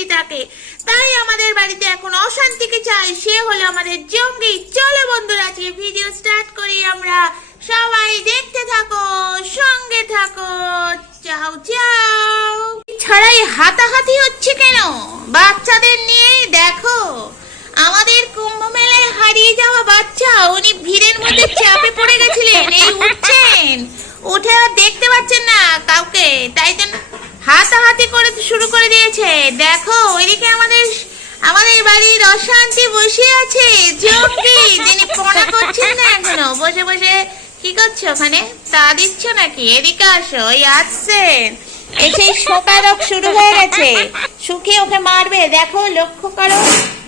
অশান্তি থাকে। তাই আমাদের বাড়িতে এখন অশান্তিকে চাই। সে হলো আমাদের জঙ্গি। চলো বন্ধুরা, আজকে ভিডিও স্টার্ট করি আমরা। সবাই দেখতে থাকো, সঙ্গে থাকো। চাও চাও। ছাড়াই হাতাহাতি হচ্ছে কেন? বাচ্চাদের নিয়ে দেখো। আমাদের কুম্ভ মেলায় হারিয়ে যাওয়া বাচ্চা, উনি ভিড়ের মধ্যে চাপে পড়ে গেছিলেন, এই উঠছেন। উঠে দেখতে পাচ্ছেন না কাউকে। তাই জন্য হাতাহাতি করে শুরু করে দিয়েছে। দেখো, ওইদিকে আমাদের আমাদের বাড়ির অশান্তি বসে আছে। জঙ্গি যিনি পড়া করছেন না এখনও। বসে বসে কি করছ ওখানে? তা দিচ্ছ নাকি? এদিকে আসো, ওই আসছেন এসেই শোকারক শুরু হয়ে গেছে। সুখে ওকে মারবে। দেখো, লক্ষ্য করো,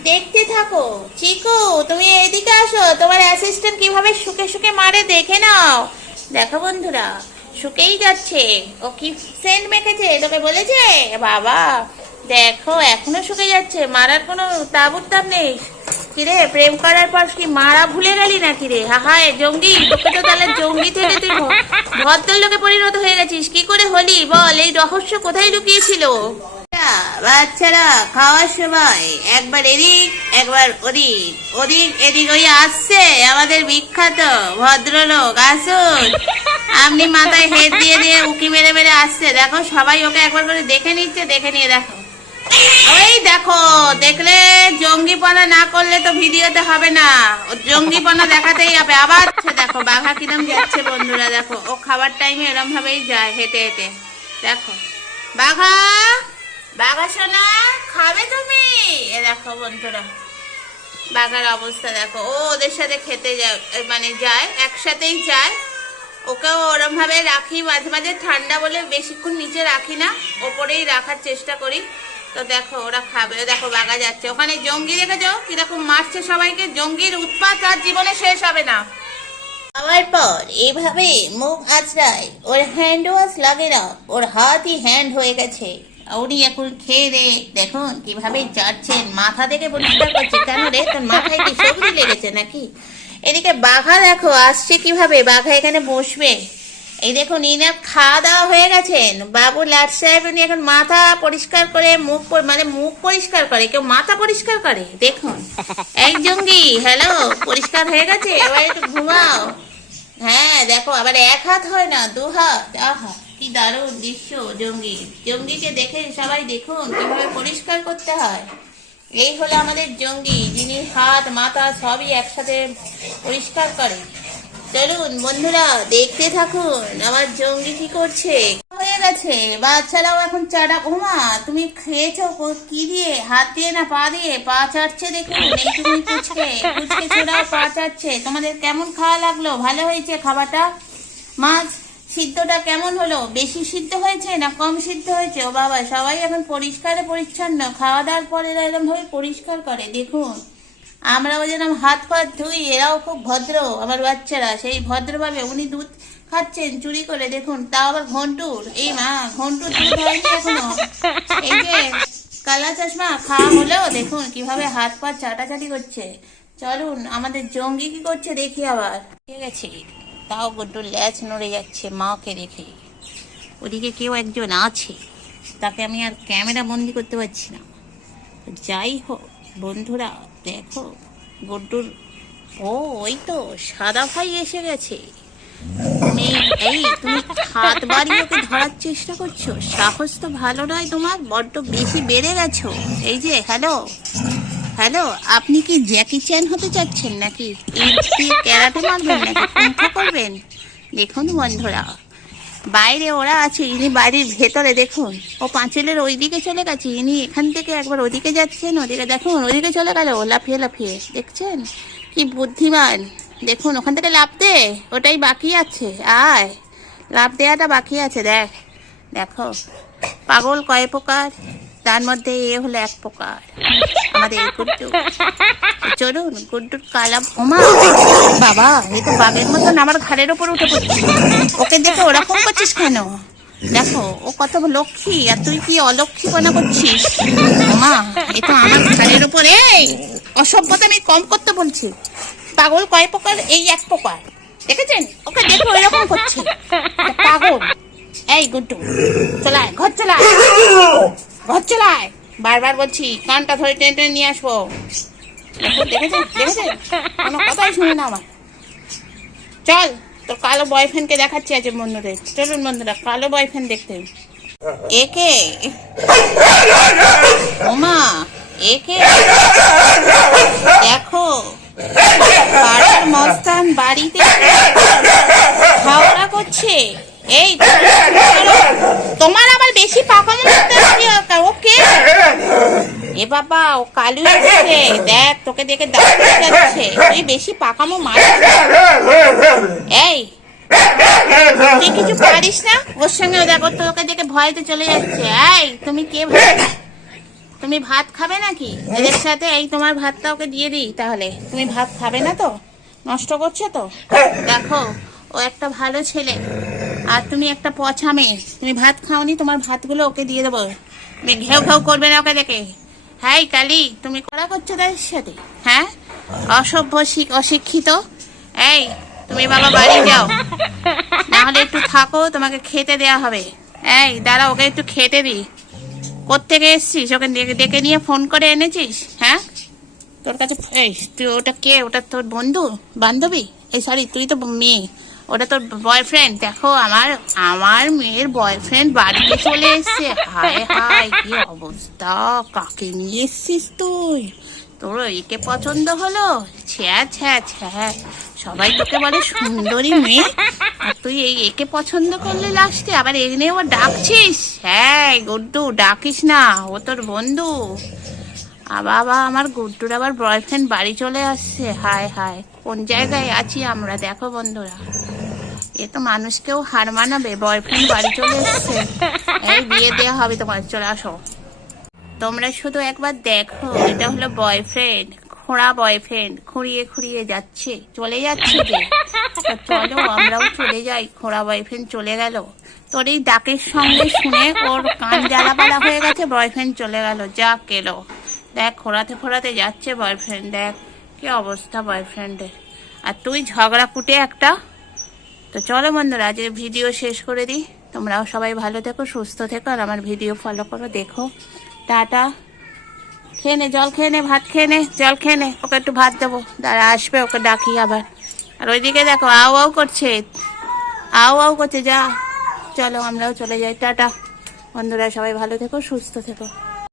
দেখতে থাকো। চিকু, তুমি এদিকে আসো। তোমার অ্যাসিস্ট্যান্ট কীভাবে সুখে সুখে মারে, দেখে নাও। দেখো বন্ধুরা শুকেই যাচ্ছে। ও কি সেন্ট মেখেছে? তোকে বলেছে? বাবা, দেখো, এখনও শুকে যাচ্ছে। মারার কোনো তাবুর তাব নেই। কিরে, প্রেম করার পর কি মারা ভুলে গেলি নাকি রে? হাহায়, জঙ্গি তো তাহলে জঙ্গি থেকে তুই ভদ্রলোকে পরিণত হয়ে গেছিস। কি করে হলি? বল, এই রহস্য কোথায় লুকিয়েছিল? বাচ্চারা, খাওয়ার সময় একবার এদিক, একবার ওদিক। ওদিক, এদিক, ওই আসছে আমাদের বিখ্যাত ভদ্রলোক। আসুন। আপনি মাথায় হেড দিয়ে দিয়ে উকি মেরে মেরে আসছে। দেখো, সবাই ওকে একবার করে দেখে নিচ্ছে, দেখে নিয়ে দেখো। ওই দেখো, দেখলে জঙ্গিপনা না করলে তো ভিডিওতে হবে না। ও জঙ্গিপনা দেখাতেই হবে। আবার দেখো, বাঘা কিরম যাচ্ছে বন্ধুরা, দেখো। ও খাবার টাইমে এরম ভাবেই যায়, হেঁটে হেঁটে। দেখো। বাঘা বাঘা সোনা, খাবে তুমি? এ দেখো বন্ধুরা, বাঘার অবস্থা দেখো। ও ওদের সাথে খেতে যায় মানে যায়, একসাথেই যায়। ওকেও ওরম ভাবে রাখি, মাঝে মাঝে ঠান্ডা বলে বেশিক্ষণ নিচে রাখি না, ওপরেই রাখার চেষ্টা করি। তো দেখো, ওরা খাবে। দেখো বাঘা যাচ্ছে। ওখানে জঙ্গি দেখেছ? কীরকম মারছে সবাইকে? জঙ্গির উৎপাত আর জীবনে শেষ হবে না। খাওয়ার পর এভাবে মুখ আঁচড়ায় ওর হ্যান্ড ওয়াশ লাগে না, ওর হাতই হ্যান্ড হয়ে গেছে। উনি এখন খেয়ে দে, দেখুন কীভাবে যাচ্ছেন মাথা থেকে পরিষ্কার করছে? কেন রে? তোর মাথায় কি সবজি লেগেছে নাকি? এদিকে বাঘা দেখো, আসছে কীভাবে? বাঘা এখানে বসবে। এই দেখুন ইনার খাওয়া দাওয়া হয়ে গেছেন বাবু লাট সাহেব উনি এখন মাথা পরিষ্কার করে মুখ মানে মুখ পরিষ্কার করে, কেউ মাথা পরিষ্কার করে? দেখুন। এই জঙ্গি হ্যালো পরিষ্কার হয়ে গেছে? এবার একটু ঘুমাও। হ্যাঁ দেখো, আবার এক হাত হয় না, দু হাত। আহা, কি দারুণ দৃশ্য জঙ্গি। জঙ্গিকে দেখে সবাই দেখুন, কীভাবে পরিষ্কার করতে হয়। এই হলো আমাদের জঙ্গি, যিনি হাত, মাথা সবই একসাথে পরিষ্কার করে। চলুন বন্ধুরা, দেখতে থাকুন, আমার জঙ্গি কি করছে? হয়ে গেছে, বাচ্চারাও এখন চাটা ওমা, তুমি খেয়েছো কি দিয়ে? হাত দিয়ে না পা দিয়ে? পা চাটছে দেখুন, এই তুমি ছোড়াও, পা চাটছে। তোমাদের কেমন খাওয়া লাগল? ভালো হয়েছে খাবারটা? মাছ? সিদ্ধটা কেমন হলো? বেশি সিদ্ধ হয়েছে না কম সিদ্ধ হয়েছে? ও বাবা, সবাই এখন পরিষ্কারে পরিচ্ছন্ন। খাওয়া দাওয়ার পরে এরা এরকম ভাবে পরিষ্কার করে, দেখুন। আমরাও যেরকম হাত ফাত ধুই, এরাও খুব ভদ্র, আমার বাচ্চারা। সেই ভদ্রভাবে উনি দুধ খাচ্ছেন, চুরি করে, দেখুন। তাও আবার ঘন্টুর। এই মা, ঘন্টুর দুধ হয়নি এখনও। এই যে কালা চশমা, খাওয়া হলেও দেখুন কীভাবে হাত পা চাটাচাটি করছে। চলুন, আমাদের জঙ্গি কি করছে দেখি আবার। ঠিক আছে তাও গুড্ডুর ল্যাচ নড়ে যাচ্ছে মাকে দেখে। ওদিকে কেউ একজন আছে, তাকে আমি আর ক্যামেরা বন্দি করতে পারছি না। যাই হোক, বন্ধুরা, দেখো গুড্ডুর ও, ওই তো, সাদা ভাই এসে গেছে। এই, তুমি হাত বাড়িয়ে ধরার চেষ্টা করছ? সাহস তো ভালো নয় তোমার, বড্ড বেশি বেড়ে গেছো। এই যে হ্যালো হ্যালো, আপনি কি জ্যাকি চ্যান হতে চাচ্ছেন নাকি? ইট দিয়ে ক্যারাটে মারবেন নাকি? করবেন? দেখুন বন্ধুরা, বাইরে ওরা আছে, ইনি বাড়ির ভেতরে, দেখুন। ও পাঁচিলের ওইদিকে চলে গেছে, ইনি এখান থেকে একবার ওদিকে যাচ্ছেন, ওদিকে দেখুন, ওদিকে চলে গেল লাফিয়ে লাফিয়ে, দেখছেন? কি বুদ্ধিমান। দেখুন, ওখান থেকে লাফ দে, ওটাই বাকি আছে, আয়। লাফ দেওয়াটা বাকি আছে, দেখ। দেখো, পাগল কয় প্রকার। তার মধ্যে এ হলো এক প্রকার। আমাদের গুড্ডু। চলুন, গুড্ডুর কালাম ওমা। বাবা এ তো বাঘের মতন আমার ঘাড়ের ওপর উঠে পড়ছে। ওকে দেখে ওরকম করছিস কেন? দেখো, ও কত লক্ষ্মী, আর তুই কি অলক্ষ্মীপনা করছিস? ওমা, এ তো আমার ঘাড়ের ওপর। এই, অসভ্যতা আমি কম করতে বলছি। পাগল কয় প্রকার? এই এক প্রকার। দেখেছেন? ওকে দেখে ওইরকম করছে। পাগল। এই গুড্ডু চলায় ঘর চলায় ঘর চলায় বারবার বলছি কানটা ধরে টেনে টেনে নিয়ে আসব। দেখো, দেখেছেন? দেখেছেন? কথাই শুনে না আমার। চল তোর কালো বয়ফ্রেন্ডকে দেখাচ্ছি আজ বন্ধুদের। চলুন বন্ধুরা কালো বয়ফ্রেন্ড দেখতে। একে ওমা একে দেখো পাড়ার মস্তান বাড়িতে খাওয়া করছে। এই তোমার আবার বেশি পাকামো করতে হবে ওকে, এ বাবা ও কালু এসেছে দেখ তোকে দেখে দাঁত যাচ্ছে তুই বেশি পাকামো মারিস না। এই তুই কিছু পারিস না ওর সঙ্গে দেখো তোকে দেখে ভয়তে চলে যাচ্ছে এই তুমি কে তুমি ভাত খাবে নাকি এদের সাথে এই তোমার ভাতটা ওকে দিয়ে দিই তাহলে তুমি ভাত খাবে না তো নষ্ট করছে তো দেখো ও একটা ভালো ছেলে আর তুমি একটা পচা মেয়ে। তুমি ভাত খাওনি, তোমার ভাতগুলো ওকে দিয়ে দেবো। ঘেউ ঘেউ করবে না ওকে দেখে। হ্যাঁ কালি, তুমি করা করছ তাদের সাথে? হ্যাঁ? অসভ্য শিক- অশিক্ষিত? এই, তুমি বাবা বাড়ি যাও। নাহলে একটু থাকো, তোমাকে খেতে দেয়া হবে। এই, দাঁড়া, ওকে একটু খেতে দিই কোত্থেকে এসছিস? ওকে ডেকে নিয়ে ফোন করে এনেছিস? হ্যাঁ? তোর কাছে এই, তুই ওটা কে? ওটা তোর বন্ধু? বান্ধবী? এই, সরি, তুই তো মেয়ে। ওটা তোর বয়ফ্রেন্ড দেখো, আমার আমার মেয়ের বয়ফ্রেন্ড বাড়িতে চলে এসছে। হায় হায়, কি অবস্থা? কাকে নিয়ে এসছিস তুই? তোর একে পছন্দ হলো? ছ্যা ছ্যা ছ্যা। সবাই তোকে বলে সুন্দরী মেয়ে। আর তুই এই একে পছন্দ করলে লাস্টে আবার এ নিয়ে আবার ডাকছিস? হ্যাঁ গুড্ডু, ডাকিস না। ও তোর বন্ধু। বাবা, আমার গুড্ডুর আবার বয়ফ্রেন্ড বাড়ি চলে আসছে। হায় হায়, কোন জায়গায় আছি আমরা? দেখো বন্ধুরা। এ তো মানুষকেও হার মানাবে বয়ফ্রেন্ড বাড়ি চলে এসছে। এই বিয়ে দেওয়া হবে তোমার, চলে আসো। তোমরা শুধু একবার দেখো, এটা হলো বয়ফ্রেন্ড খোঁড়া বয়ফ্রেন্ড খুঁড়িয়ে খুঁড়িয়ে যাচ্ছে, চলে যাচ্ছে যে। চলো, আমরাও চলে যাই, খোঁড়া বয়ফ্রেন্ড চলে গেল। তোর এই ডাকের সঙ্গে শুনে ওর কান জ্বালা পালা হয়ে গেছে বয়ফ্রেন্ড চলে গেল, যা কেলো। দেখ, খোঁড়াতে ফোড়াতে যাচ্ছে বয়ফ্রেন্ড দেখ, কি অবস্থা বয়ফ্রেন্ডের আর তুই ঝগড়া কুটে একটা তো চলো বন্ধুরা আজকে ভিডিও শেষ করে দিই। তোমরাও সবাই ভালো থেকো, সুস্থ থেকো, আর আমার ভিডিও ফলো করো, দেখো। টাটা। খেয়ে নে, জল খেয়ে নে, ভাত খেয়ে নে, জল খেয়ে নে, ওকে একটু ভাত দেবো। দাঁড়া, আসবে ওকে ডাকি আবার। আর ওইদিকে দেখো, আও আও করছে। আও আও করছে, যা। চলো আমরাও চলে যাই, টাটা। বন্ধুরা, সবাই ভালো থেকো, সুস্থ থেকো।